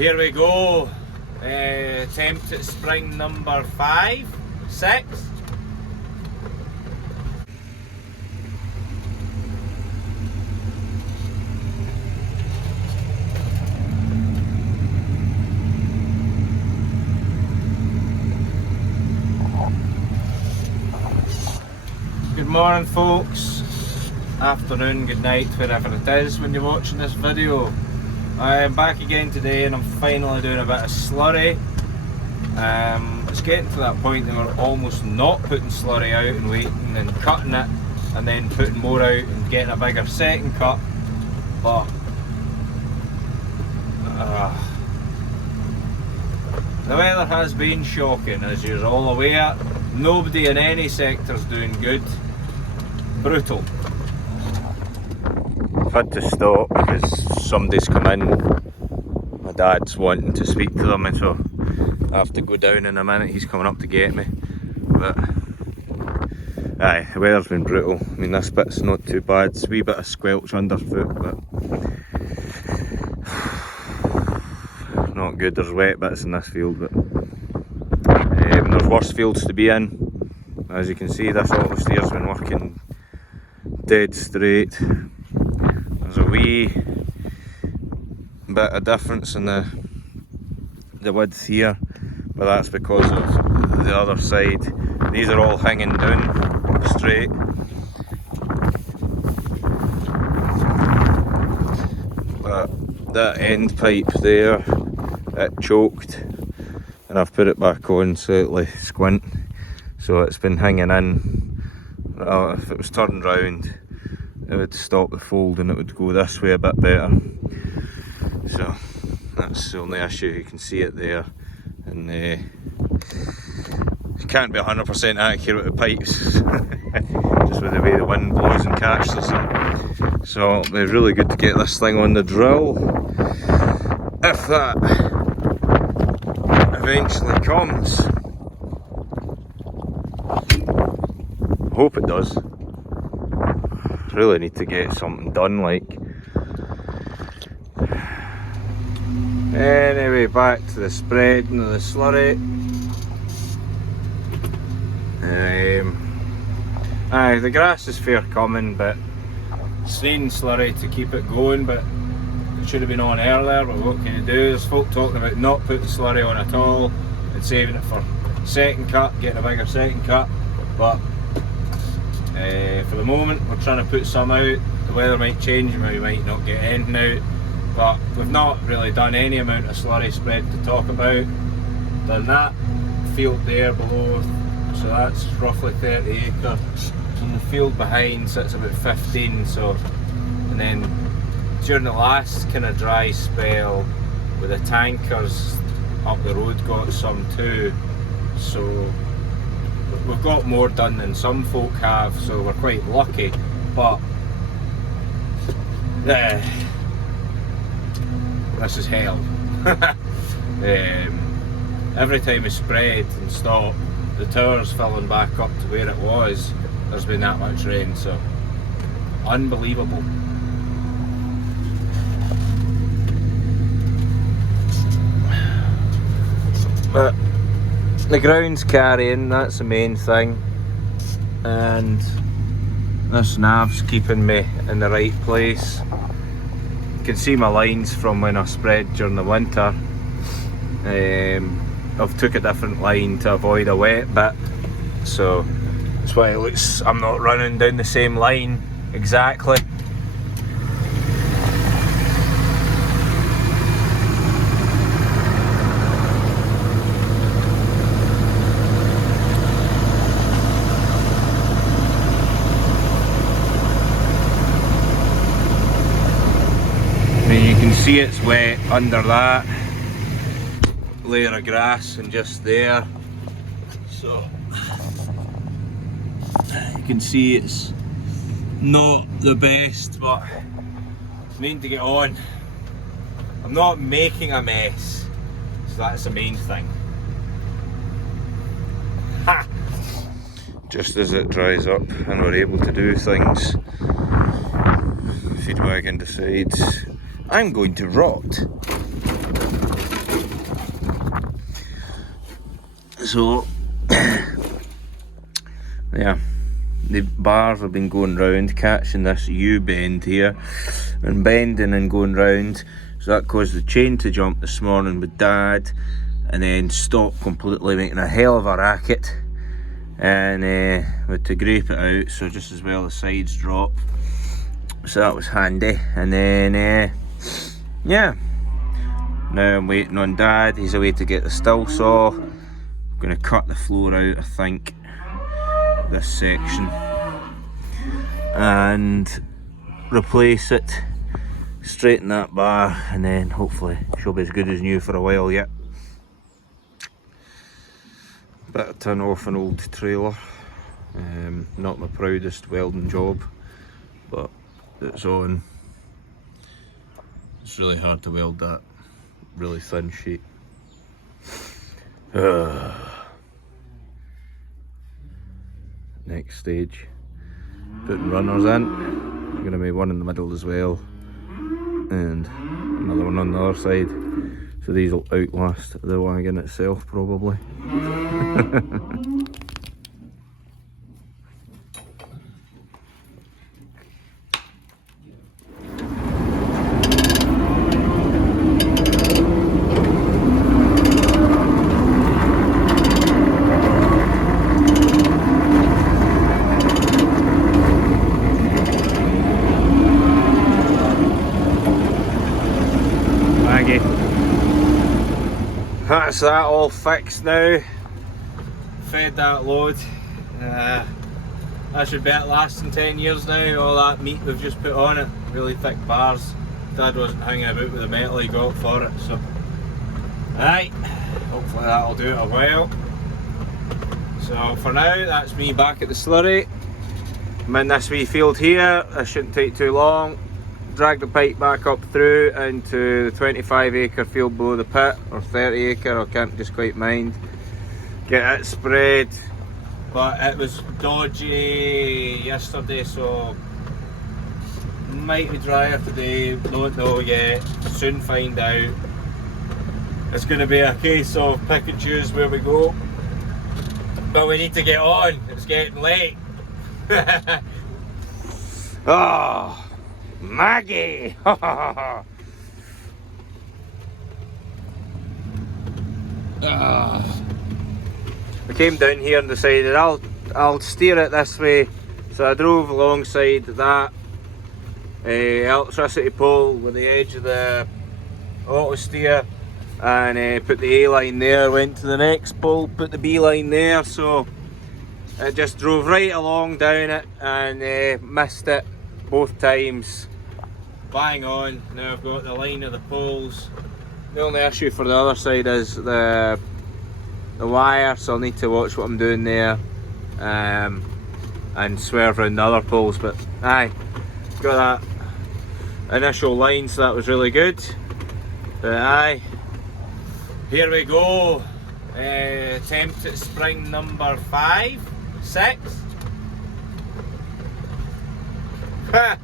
Here we go. Attempt at spring number 5, 6. Good morning folks, afternoon, good night, wherever it is when you're watching this video. I am back again today and I'm finally doing a bit of slurry. It's getting to that point that we're almost not putting slurry out and waiting and cutting it and then putting more out and getting a bigger second cut, but the weather has been shocking, as you're all aware. Nobody in any sector's doing good. Brutal. I've had to stop because somebody's come in. My dad's wanting to speak to them, and so I have to go down in a minute. He's coming up to get me. But aye, the weather's been brutal. I mean, this bit's not too bad. It's a wee bit of squelch underfoot, but not good. There's wet bits in this field, but there's worse fields to be in. As you can see, this auto steer's been working dead straight. There's a wee bit of difference in the width here, but that's because of the other side. These are all hanging down straight. But that end pipe there, it choked, and I've put it back on slightly squint, so it's been hanging in. If it was turned round, it would stop the fold and it would go this way a bit better. So that's the only issue. You can see it there, and you can't be 100% accurate with pipes just with the way the wind blows and catches them. So it'll be really good to get this thing on the drill, if that eventually comes. Hope it does. Really need to get something done, like. Anyway, back to the spread and the slurry. Aye, the grass is fair coming, but it's needing slurry to keep it going, but it should have been on earlier, but what can you do? There's folk talking about not putting slurry on at all and saving it for second cut, getting a bigger second cut, but for the moment we're trying to put some out. The weather might change and we might not get anything out, but we've not really done any amount of slurry spread to talk about. Done that field there below, so that's roughly 30 acres, and the field behind sits about 15. So, and then during the last kind of dry spell with the tankers up the road got some too, so we've got more done than some folk have, so we're quite lucky. But this is hell. Every time we spread and stop, the tower's filling back up to where it was. There's been that much rain, so unbelievable. But the ground's carrying, that's the main thing, and this nav's keeping me in the right place. You can see my lines from when I spread during the winter. I've took a different line to avoid a wet bit, so that's why it looks, I'm not running down the same line exactly. You can see it's wet under that layer of grass and just there, so you can see it's not the best, but I need to get on. I'm not making a mess, so that's the main thing. Ha! Just as it dries up and we're able to do things, feed wagon decides I'm going to rot. So yeah, the bars have been going round, catching this U-bend here and bending and going round, so that caused the chain to jump this morning with Dad and then stop completely, making a hell of a racket, and we had to grape it out, so just as well the sides drop, so that was handy. And then yeah, now I'm waiting on Dad. He's away to get the still saw. I'm going to cut the floor out, I think, this section, and replace it, straighten that bar, and then hopefully she'll be as good as new for a while yet. Bit of turn off an old trailer, not my proudest welding job, but it's on. It's really hard to weld that really thin sheet. Next stage, putting runners in. I'm going to make one in the middle as well, and another one on the other side, so these will outlast the wagon itself probably. That's that all fixed now. Fed that load. That should be it lasting 10 years now. All that meat we've just put on it, really thick bars. Dad wasn't hanging about with the metal he got for it, so aye, hopefully that'll do it a while. So for now, that's me back at the slurry. I'm in this wee field here. This shouldn't take too long. Drag the pipe back up through into the 25 acre field below the pit, or 30 acre, I can't just quite mind. Get it spread, but it was dodgy yesterday, so might be drier today, don't know yet, soon find out. It's going to be a case of pick and choose where we go, but we need to get on, it's getting late. Oh, Maggie! I came down here and decided I'll steer it this way, so I drove alongside that electricity pole with the edge of the auto steer, and put the A line there, went to the next pole, put the B line there, so I just drove right along down it and missed it both times. Bang on. Now I've got the line of the poles. The only issue for the other side is the wire, so I'll need to watch what I'm doing there, and swerve around the other poles. But aye, got that initial line, so that was really good. But aye, here we go. Attempt at spring number 5, 6. Ha!